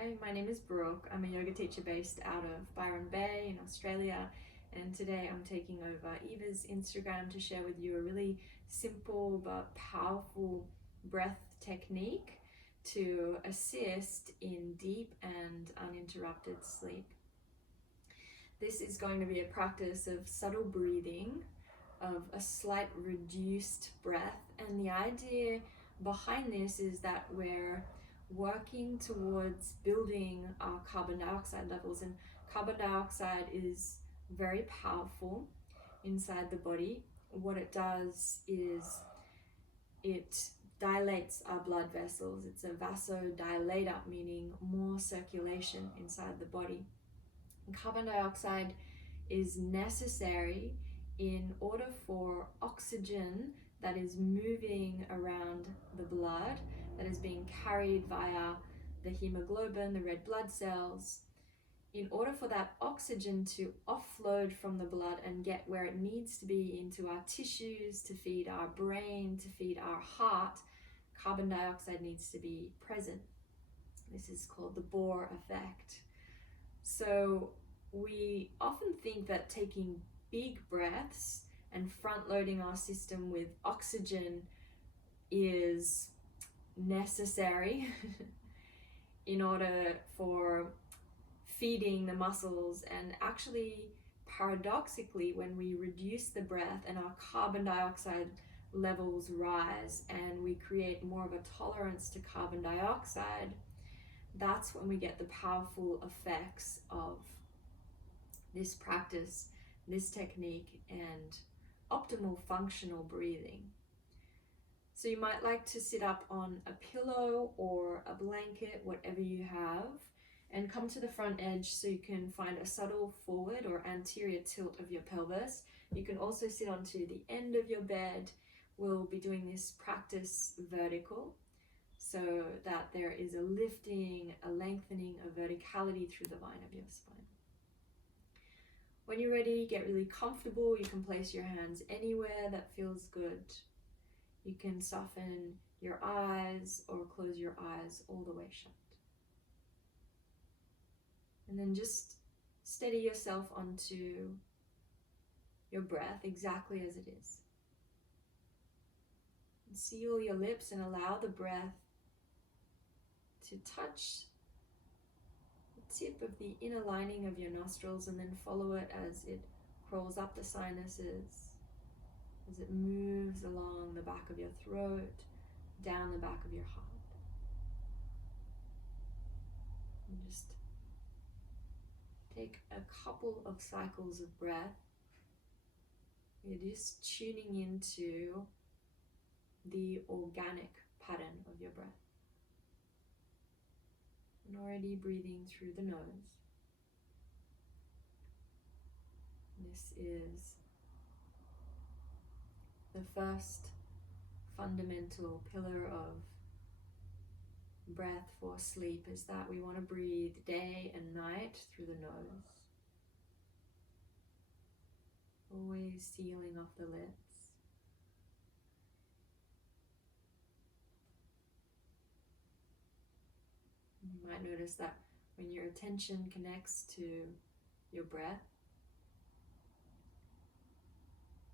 Hi, my name is Brooke. I'm a yoga teacher based out of Byron Bay in Australia, and today I'm taking over Eva's Instagram to share with you a really simple but powerful breath technique to assist in deep and uninterrupted sleep. This is going to be a practice of subtle breathing, of a slight reduced breath, and the idea behind this is that we're working towards building our carbon dioxide levels, and carbon dioxide is very powerful inside the body. What it does is it dilates our blood vessels. It's a vasodilator, meaning more circulation inside the body. And carbon dioxide is necessary in order for oxygen that is moving around the blood, that is being carried via the hemoglobin, the red blood cells, in order for that oxygen to offload from the blood and get where it needs to be into our tissues, to feed our brain, to feed our heart, carbon dioxide needs to be present. This is called the Bohr effect. So we often think that taking big breaths and front loading our system with oxygen is necessary in order for feeding the muscles, and actually paradoxically, when we reduce the breath and our carbon dioxide levels rise and we create more of a tolerance to carbon dioxide, that's when we get the powerful effects of this practice, this technique, and optimal functional breathing. So you might like to sit up on a pillow or a blanket, whatever you have, and come to the front edge so you can find a subtle forward or anterior tilt of your pelvis. You can also sit onto the end of your bed. We'll be doing this practice vertical, so that there is a lifting, a lengthening, a verticality through the line of your spine. When you're ready, get really comfortable. You can place your hands anywhere that feels good. You can soften your eyes or close your eyes all the way shut. And then just steady yourself onto your breath exactly as it is. And seal your lips and allow the breath to touch the tip of the inner lining of your nostrils, and then follow it as it crawls up the sinuses, as it moves along the back of your throat, down the back of your heart. And just take a couple of cycles of breath. You're just tuning into the organic pattern of your breath. And already breathing through the nose. This is the first fundamental pillar of breath for sleep, is that we want to breathe day and night through the nose. Always sealing off the lips. You might notice that when your attention connects to your breath,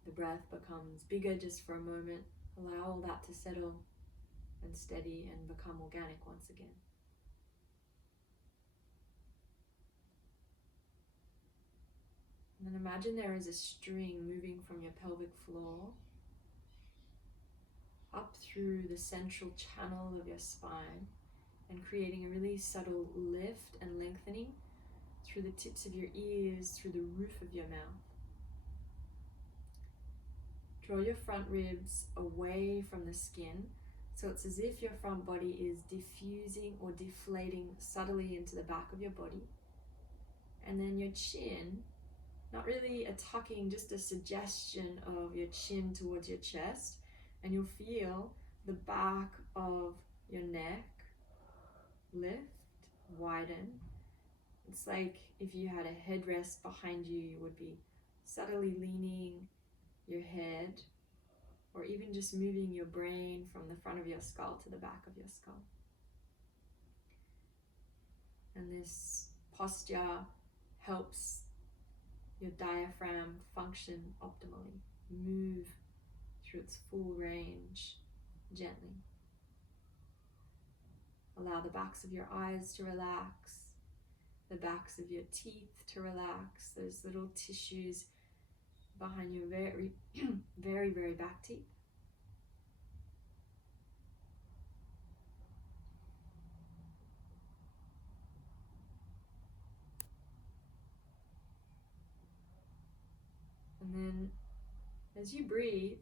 the breath becomes bigger just for a moment. Allow all that to settle and steady and become organic once again. And then imagine there is a string moving from your pelvic floor up through the central channel of your spine and creating a really subtle lift and lengthening through the tips of your ears, through the roof of your mouth. Draw your front ribs away from the skin, so it's as if your front body is diffusing or deflating subtly into the back of your body. And then your chin, not really a tucking, just a suggestion of your chin towards your chest, and you'll feel the back of your neck lift, widen. It's like if you had a headrest behind you, you would be subtly leaning your head, or even just moving your brain from the front of your skull to the back of your skull. And this posture helps your diaphragm function optimally, move through its full range gently. Allow the backs of your eyes to relax, the backs of your teeth to relax, those little tissues behind your very, very, very back teeth. And then as you breathe,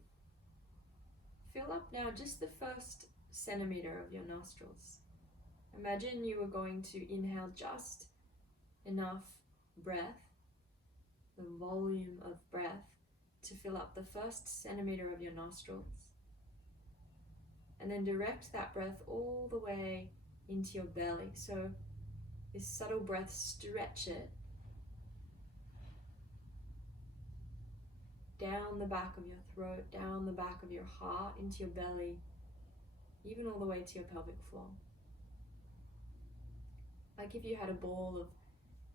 fill up now just the first centimeter of your nostrils. Imagine you were going to inhale just enough breath, the volume of breath, to fill up the first centimeter of your nostrils. And then direct that breath all the way into your belly. So this subtle breath, stretch it down the back of your throat, down the back of your heart, into your belly, even all the way to your pelvic floor. Like if you had a ball of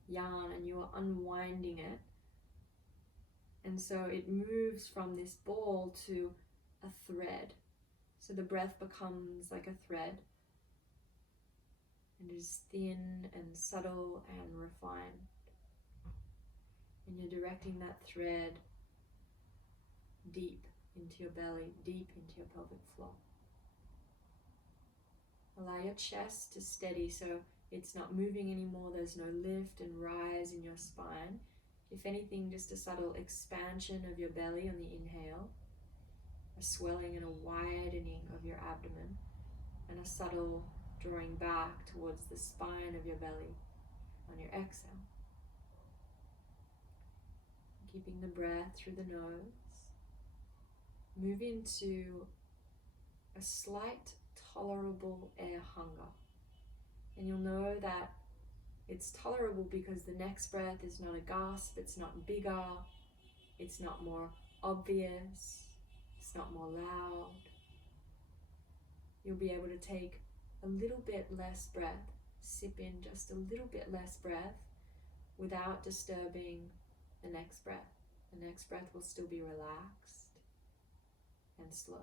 yarn and you were unwinding it, and so it moves from this ball to a thread. So the breath becomes like a thread, and is thin and subtle and refined. And you're directing that thread deep into your belly, deep into your pelvic floor. Allow your chest to steady so it's not moving anymore. There's no lift and rise in your spine. If anything, just a subtle expansion of your belly on the inhale, a swelling and a widening of your abdomen, and a subtle drawing back towards the spine of your belly on your exhale. Keeping the breath through the nose. Move into a slight tolerable air hunger. And you'll know that it's tolerable because the next breath is not a gasp, it's not bigger, it's not more obvious, it's not more loud. You'll be able to take a little bit less breath, sip in just a little bit less breath without disturbing the next breath. The next breath will still be relaxed and slow.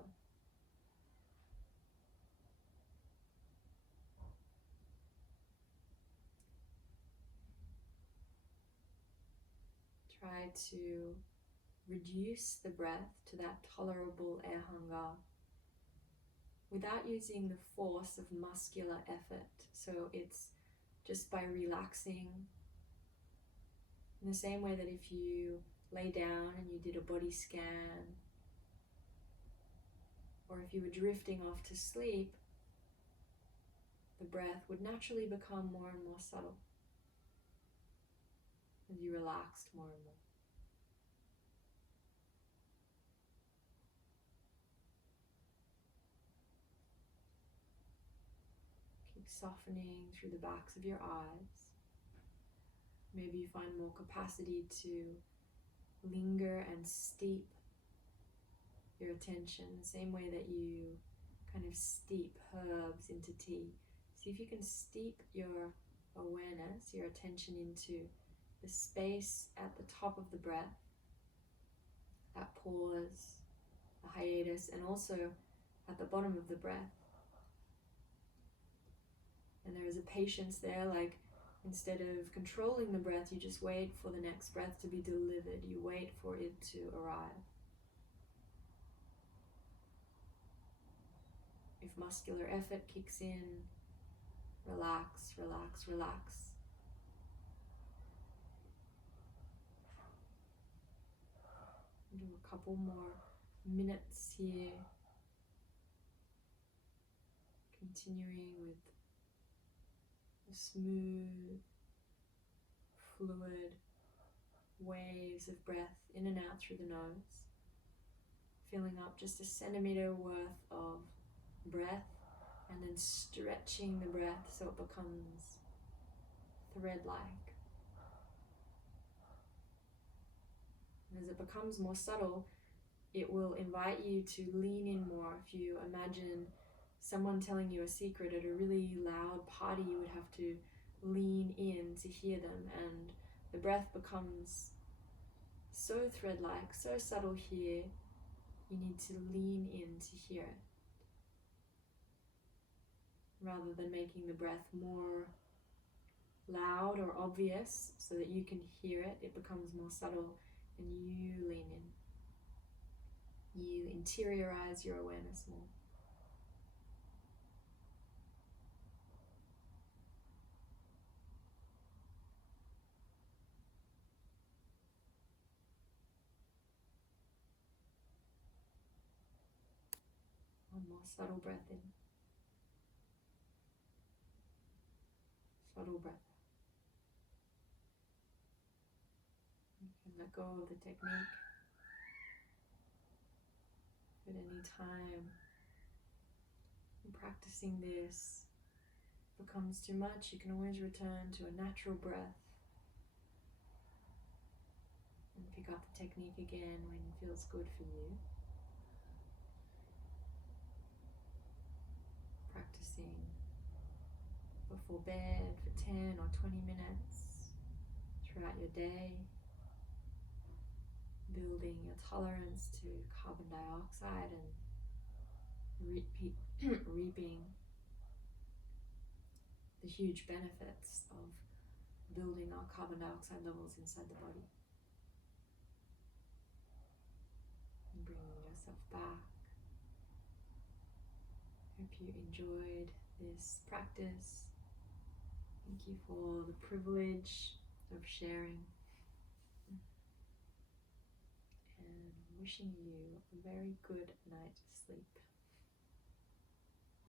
Try to reduce the breath to that tolerable air hunger without using the force of muscular effort. So it's just by relaxing, in the same way that if you lay down and you did a body scan, or if you were drifting off to sleep, the breath would naturally become more and more subtle as you relaxed more and more. Keep softening through the backs of your eyes. Maybe you find more capacity to linger and steep your attention the same way that you kind of steep herbs into tea. See if you can steep your awareness, your attention into the space at the top of the breath, that pause, the hiatus, and also at the bottom of the breath. And there is a patience there, like instead of controlling the breath, you just wait for the next breath to be delivered. You wait for it to arrive. If muscular effort kicks in, relax, relax, relax. Do a couple more minutes here, continuing with the smooth, fluid waves of breath in and out through the nose, filling up just a centimeter worth of breath and then stretching the breath so it becomes thread-like. And as it becomes more subtle, it will invite you to lean in more. If you imagine someone telling you a secret at a really loud party, you would have to lean in to hear them, and the breath becomes so thread-like, so subtle here. You need to lean in to hear it, rather than making the breath more loud or obvious so that you can hear it. It becomes more subtle, and you lean in. You interiorize your awareness more. One more subtle breath in. Subtle breath. You can let go of the technique. At any time in practicing this becomes too much, you can always return to a natural breath and pick up the technique again when it feels good for you. Practicing before bed for 10 or 20 minutes throughout your day, building your tolerance to carbon dioxide and reaping the huge benefits of building our carbon dioxide levels inside the body. And bringing yourself back. Hope you enjoyed this practice. Thank you for the privilege of sharing. And wishing you a very good night's sleep.